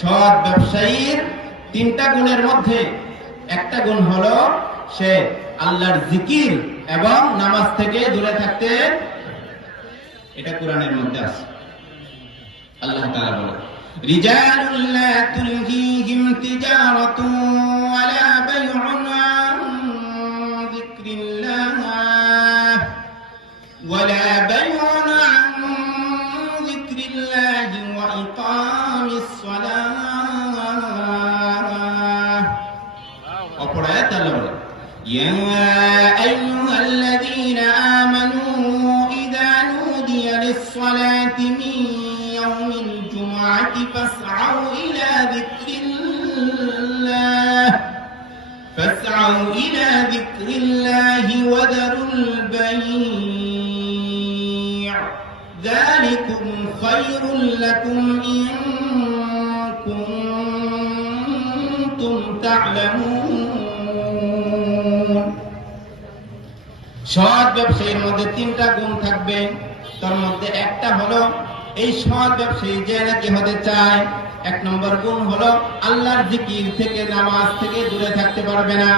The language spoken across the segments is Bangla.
সৎ ব্যবসায়ীর তিনটা গুণের মধ্যে একটা গুণ হলো সে আল্লাহর জিকির এবং নামাজ থেকে দূরে থাকতে, এটা কোরআনের মধ্যে আছে। আল্লাহ তাআলা বলেন রিজালুল লা তুলহিহিম তিজারাতুন ওয়ালা বাইউন আন যিকরিল্লাহ ওয়ালা বাইউন আন যিকরিল্লাহ ওয়া ইকামিস সালাহ। অপরায়ত আল্লাহ বলেন ইয়া আইয়ুহাল্লাযীনা আমানু ইযা নুদিয়া লিস-সালাতি মিন ইয়াউমিল জুমআতি ফাসআউ ইলা যিকরিল্লাহি ওয়া যারুল বাই' যালিকুম খায়রুল লাকুম ইন কুনতুম তা'লামুন। সৎ ব্যবসায়ীর মধ্যে তিনটা গুণ থাকবে, তার মধ্যে একটা হলো এই সৎ ব্যবসায়ী যে নাকি হতে চায়, এক নম্বর গুণ হলো আল্লাহর জিকির থেকে নামাজ থেকে দূরে থাকতে পারবে না।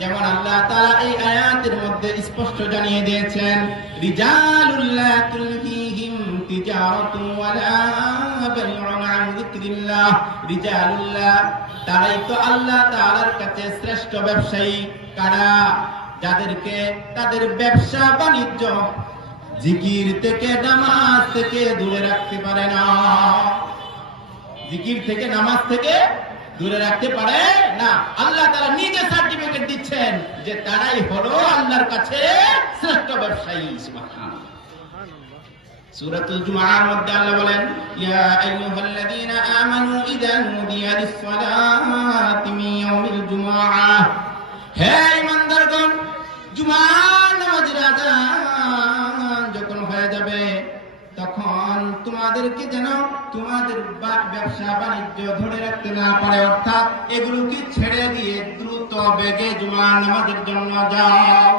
যেমন আল্লাহ তাআলা এই আয়াতের মধ্যে স্পষ্ট জানিয়ে দিয়েছেন রিজালুল লা তুলহিহিম তিজারাতুন ওয়ালা বাইউন আন যিকরিল্লাহ। রিজালুল্লাহ তারাই তো আল্লাহ তাআলার কাছে শ্রেষ্ঠ ব্যবসায়ী। কারা? যাদেরকে তাদের ব্যবসা বাণিজ্য জিকির থেকে নামাজ থেকে দূরে রাখতে পারে না। জিকির থেকে নামাজ থেকে দূরে রাখতে পারে না। আল্লাহ তাআলা নিজে সার্টিফিকেট দিচ্ছেন যে তারাই হলো আল্লাহর কাছে শ্রেষ্ঠ ব্যবসায়ী। সুবহানাল্লাহ। সূরাতুল জুমআর মধ্যে আল্লাহ বলেন ইয়া আইয়ুহাল্লাযীনা আমানু ইযা নুদিয়া লিস-সালাতি মিন ইয়াউমিল জুমআহ। হে ঈমানদারগণ, জুমার নামাজের আযান যখন হয়ে যাবে তখন তোমাদেরকে যেন তোমাদের ব্যবসা বাণিজ্য ধরে রাখতে না পারে, অর্থাৎ এগুলোকে ছেড়ে দিয়ে দ্রুত বেগে জুমার নামাজের জন্য যাও।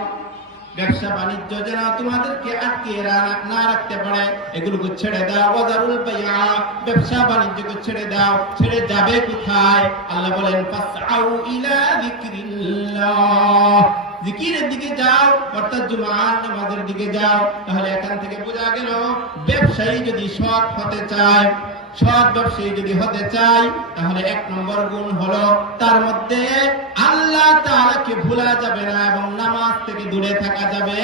ব্যবসা বাণিজ্য যেন তোমাদেরকে আটকে না রাখতে পারে, এগুলোকে ছেড়ে দাও। ওয়াদারুল বাইআ, ব্যবসা বাণিজ্যকে ছেড়ে দাও। ছেড়ে যাবে কোথায়? আল্লাহ বলেন ফাসআউ ইলা যিকরিল্লাহ, জিকিরের দিকে যাও, অর্থাৎ জুমার নামাজের দিকে যাও। তাহলে এখান থেকে বোঝা গেল ব্যবসায়ী যদি সৎ হতে চায়, সৎ ব্যবসায়ী যদি হতে চায়, তাহলে এক নম্বর গুণ হলো তার মধ্যে আল্লাহ তাআলাকে ভুলা যাবে না এবং নামাজ থেকে দূরে থাকা যাবে।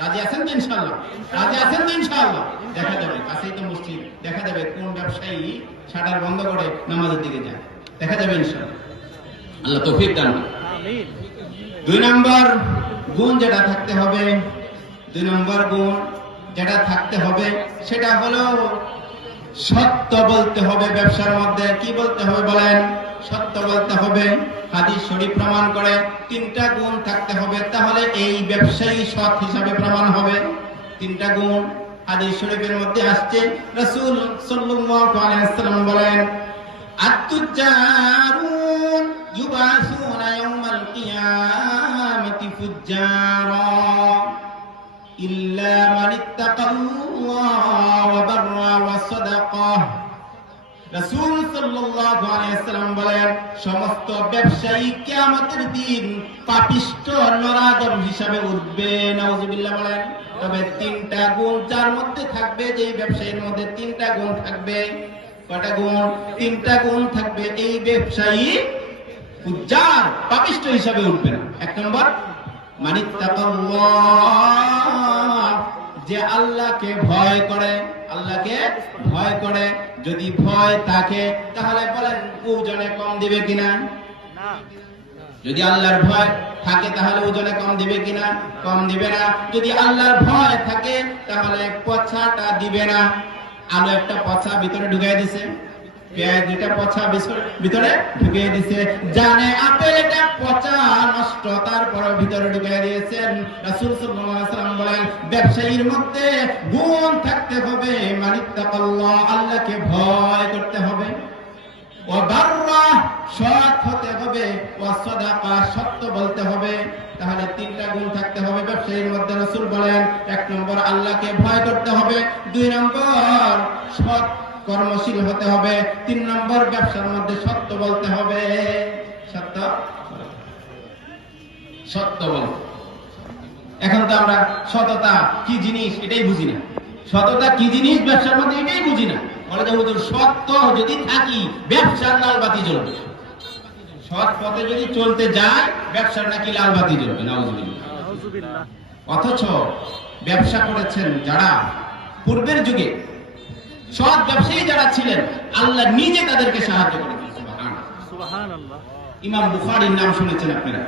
রাজি আছেন তো ইনশাআল্লাহ? রাজি আছেন তো ইনশাআল্লাহ? দেখা যাবে, কাছেই তো মসজিদ, দেখা যাবে কোন ব্যবসায়ী শাটার বন্ধ করে নামাজের দিকে যায়, দেখা যাবে ইনশাআল্লাহ। আল্লাহ তৌফিক দান করুন। আমিন। দুই নম্বর গুণ যেটা থাকতে হবে, দুই নম্বর গুণ যেটা থাকতে হবে সেটা হলো সত্য বলতে হবে। ব্যবসার মধ্যে কি বলতে হবে বলেন? সত্য বলতে হবে। হাদিস শরীফ প্রমাণ করে তিনটা গুণ থাকতে হবে, তাহলে এই ব্যবসায়ী সৎ হিসাবে প্রমাণ হবে। তিনটা গুণ হাদিস শরীফের মধ্যে আসছে। রাসূল সাল্লাল্লাহু আলাইহি ওয়াসাল্লাম বলেন আত-তুজ্জারুন ইউবাসুনা ইয়াওমাল কিয়ামাতি ফুজ্জারা ইল্লা মান ইত্তাকাল্লাহ ওয়া বাররা ওয়া সাদাকা। রাসূল সাল্লাল্লাহু আলাইহি ওয়াসাল্লাম বলেন সমস্ত ব্যবসায়ী কিয়ামতের দিন পাপিষ্ঠ নরাধম হিসাবে উঠবে। নাউজুবিল্লাহ বলেন। তবে তিনটা গুণ যার মধ্যে থাকবে, যে ব্যবসায়ীর মধ্যে তিনটা গুণ থাকবে। কয়টা গুণ? তিনটা গুণ থাকবে। এই ব্যবসায়ী ফুজ্জার পাপিষ্ঠ হিসাবে উঠবে না। এক নম্বর মানিত্তাকাল্লাহ, যে আল্লাহকে ভয় করে, আল্লাহকে ভয় করে। যদি ভয় থাকে তাহলে বলেন ওজনে কম দিবে কিনা? না। যদি আল্লাহর ভয় থাকে তাহলে ওজনে কম দিবে কিনা? কম দিবে না। যদি আল্লাহর ভয় থাকে তাহলে পচাটা দিবে না। আলু একটা পচা ভিতরে ঢুকিয়ে দিছে, পেঁয়াজ দুটা পচা ভিতরে ঢুকিয়ে দিছে, জানে আপেল এটা পচা নষ্ট, তারপরে ভিতরে ঢুকিয়ে দিয়েছেন। রাসূল সাল্লাল্লাহু আলাইহি ওয়াসাল্লাম বলেন ব্যবসায়ীর মধ্যে গুণ থাকতে হবে মানিত্তাকাল্লাহ, আল্লাহকে ভয় করতে হবে। ওয়া বাররা, সৎ হতে হবে। ওয়া সাদাকা, সত্য বলতে হবে। তাহলে তিনটা গুণ থাকতে হবে ব্যবসায়ীর মধ্যে। রাসূল বলেন এক নম্বর আল্লাহকে ভয় করতে হবে, দুই নম্বর সৎ কর্মশীল হতে হবে। 3 নম্বর ব্যবসার মধ্যে সত্য বলতে হবে। সত্য বলতে। এখন তো আমরা সততা কি জিনিস এটাই বুঝি না। সততা কি জিনিস ব্যবসার মধ্যে এটাই বুঝি না। বলে যে হুজুর সত্য যদি থাকি ব্যবসার লাল বাতি জ্বলবে, সৎ পথে যদি চলতে যায় ব্যবসার নাকি লাল বাতি জ্বলবে। নাউজুবিল্লাহ। অথচ ব্যবসা করেছেন যারা পূর্বের যুগে সৎ ব্যবসায়ী যারা ছিলেন, আল্লাহ নিজে তাদেরকে সাহায্য করেছেন। সুবহানাল্লাহ। ইমাম বুখারীর নাম শুনেছেন আপনারা,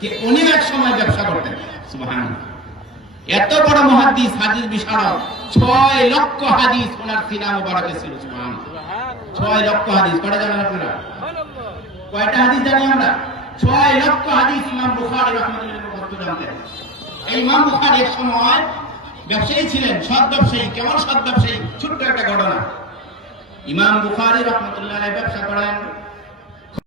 যে উনি এক সময় ব্যবসা করতেন। সুবহানাল্লাহ। এত বড় মুহাদ্দিস, হাদিস বিশারদ, 6 লক্ষ হাদিস ওনার সিনা মুবারকে ছিল। সুবহানাল্লাহ। 6 লক্ষ হাদিস। কয়টা জানেন আপনারা? কয়টা হাদিস জানি আমরা? 6 লক্ষ হাদিস ইমাম বুখারী রাহমাতুল্লাহ জানতেন। এই ইমাম বুখারী এক সময় ব্যবসায়ী ছিলেন, সৎ ব্যবসায়ী। কেমন সৎ ব্যবসায়ী? ছোট্ট একটা ঘটনা। ইমাম বুখারী রাহমাতুল্লাহ ব্যবসা